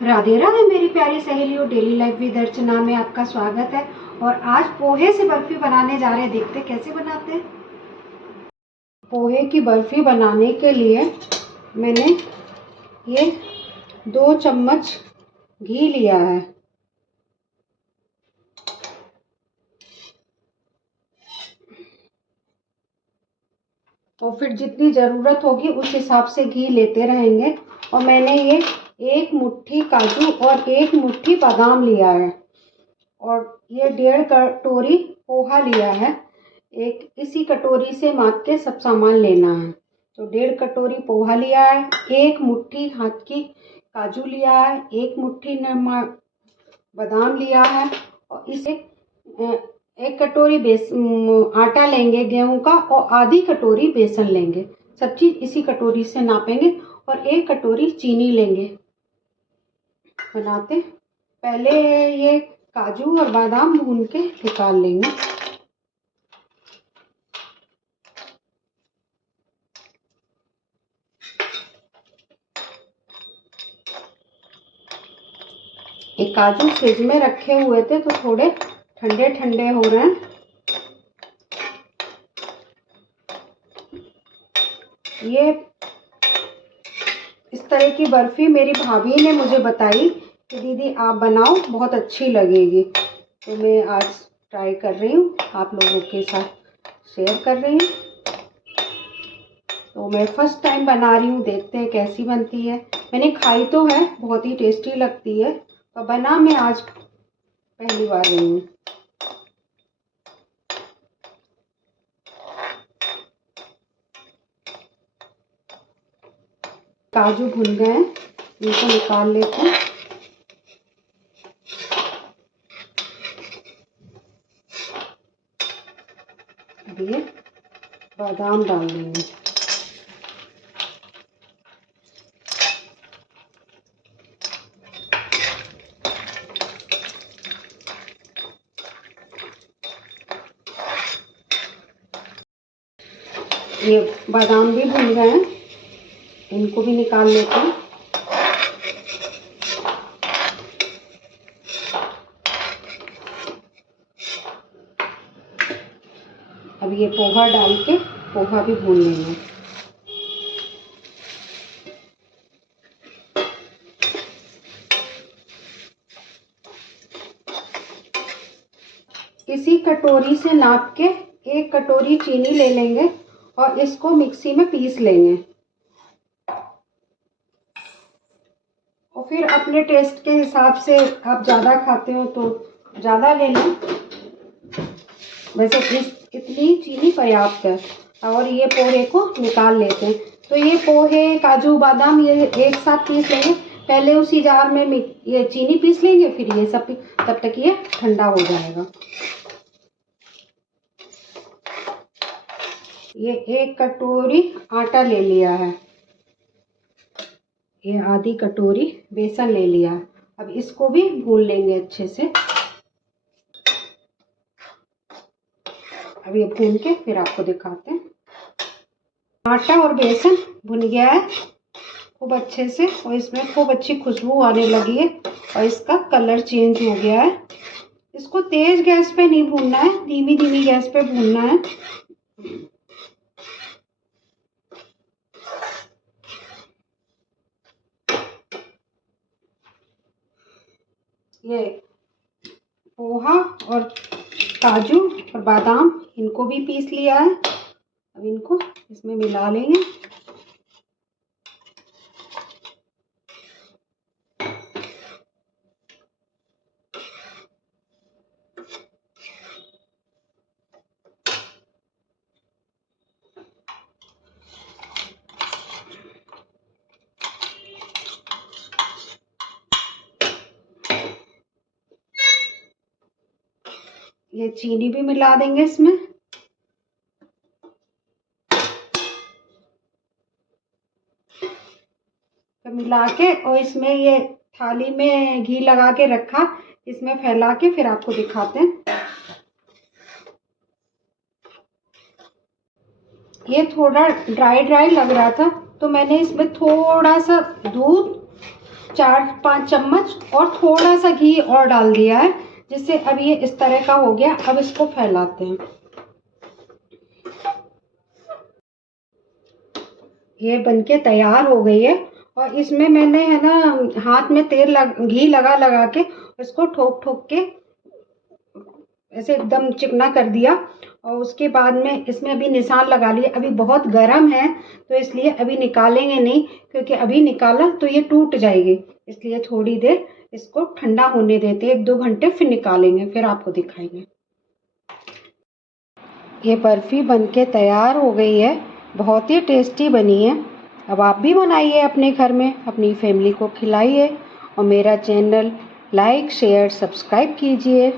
राधे राधे मेरी प्यारी सहेलियों, डेली लाइफ विद अर्चना में आपका स्वागत है। और आज पोहे से बर्फी बनाने जा रहे हैं। देखते कैसे बनाते हैं। पोहे की बर्फी बनाने के लिए मैंने ये 2 चम्मच घी लिया है। और फिर जितनी ज़रूरत होगी उस हिसाब से घी लेते रहेंगे। और मैंने ये 1 मुट्ठी काजू और 1 मुट्ठी बादाम लिया है। और ये 1.5 कटोरी पोहा लिया है। एक इसी कटोरी से माप के सब सामान लेना है। तो 1.5 कटोरी पोहा लिया है, 1 मुट्ठी हाथ की काजू लिया है, 1 मुट्ठी बादाम लिया है। और इसे 1 कटोरी आटा लेंगे गेहूं का और आधी कटोरी बेसन लेंगे। सब चीज़ इसी कटोरी से नापेंगे। और 1 कटोरी चीनी लेंगे। बनाते पहले ये काजू और बादाम भून के निकाल लेंगे। ये काजू फ्रिज में रखे हुए थे तो थोड़े ठंडे ठंडे हो रहे हैं। ये इस तरह की बर्फी मेरी भाभी ने मुझे बताई कि दीदी आप बनाओ, बहुत अच्छी लगेगी। तो मैं आज ट्राई कर रही हूँ, आप लोगों के साथ शेयर कर रही हूँ। तो मैं फर्स्ट टाइम बना रही हूँ, देखते हैं कैसी बनती है। मैंने खाई तो है, बहुत ही टेस्टी लगती है। तो बना मैं आज पहली बार रही हूँ। काजू भुन गए हैं, इनको निकाल लेते हैं। अब ये बादाम डाल देंगे। ये बादाम भी भुन गए हैं, इनको भी निकाल लेते हैं। अब ये पोहा डाल के पोहा भी भून लेंगे। इसी कटोरी से नाप के 1 कटोरी चीनी ले लेंगे और इसको मिक्सी में पीस लेंगे। और फिर अपने टेस्ट के हिसाब से आप ज़्यादा खाते हो तो ज़्यादा ले लें। वैसे इतनी चीनी पर्याप्त है। और ये पोहे को निकाल लेते हैं। तो ये पोहे काजू बादाम ये एक साथ पीस लेंगे। पहले उसी जार में ये चीनी पीस लेंगे, फिर ये सब तब तक ये ठंडा हो जाएगा। ये 1 कटोरी आटा ले लिया है, ये आधी कटोरी बेसन ले लिया। अब इसको भी भून लेंगे अच्छे से। अब ये भून के फिर आपको दिखाते हैं। आटा और बेसन भुन गया है खूब अच्छे से और इसमें खूब अच्छी खुशबू आने लगी है और इसका कलर चेंज हो गया है। इसको तेज गैस पे नहीं भूनना है, धीमी धीमी गैस पे भूनना है। ये पोहा और काजू और बादाम इनको भी पीस लिया है। अब इनको इसमें मिला लेंगे। ये चीनी भी मिला देंगे इसमें। तो मिला के और इसमें ये थाली में घी लगा के रखा, इसमें फैला के फिर आपको दिखाते हैं। ये थोड़ा ड्राई ड्राई लग रहा था तो मैंने इसमें थोड़ा सा दूध 4-5 चम्मच और थोड़ा सा घी और डाल दिया है, जिससे अब ये इस तरह का हो गया। अब इसको फैलाते हैं। ये बनके तैयार हो गई है और इसमें मैंने है ना हाथ में घी लगा लगा के इसको ठोक ठोक के ऐसे एकदम चिकना कर दिया। और उसके बाद में इसमें अभी निशान लगा लिए। अभी बहुत गर्म है तो इसलिए अभी निकालेंगे नहीं, क्योंकि अभी निकाला तो ये टूट जाएगी। इसलिए थोड़ी देर इसको ठंडा होने देते हैं, 1-2 घंटे, फिर निकालेंगे, फिर आपको दिखाएंगे। ये बर्फ़ी बनके तैयार हो गई है, बहुत ही टेस्टी बनी है। अब आप भी बनाइए अपने घर में, अपनी फैमिली को खिलाइए और मेरा चैनल लाइक शेयर सब्सक्राइब कीजिए।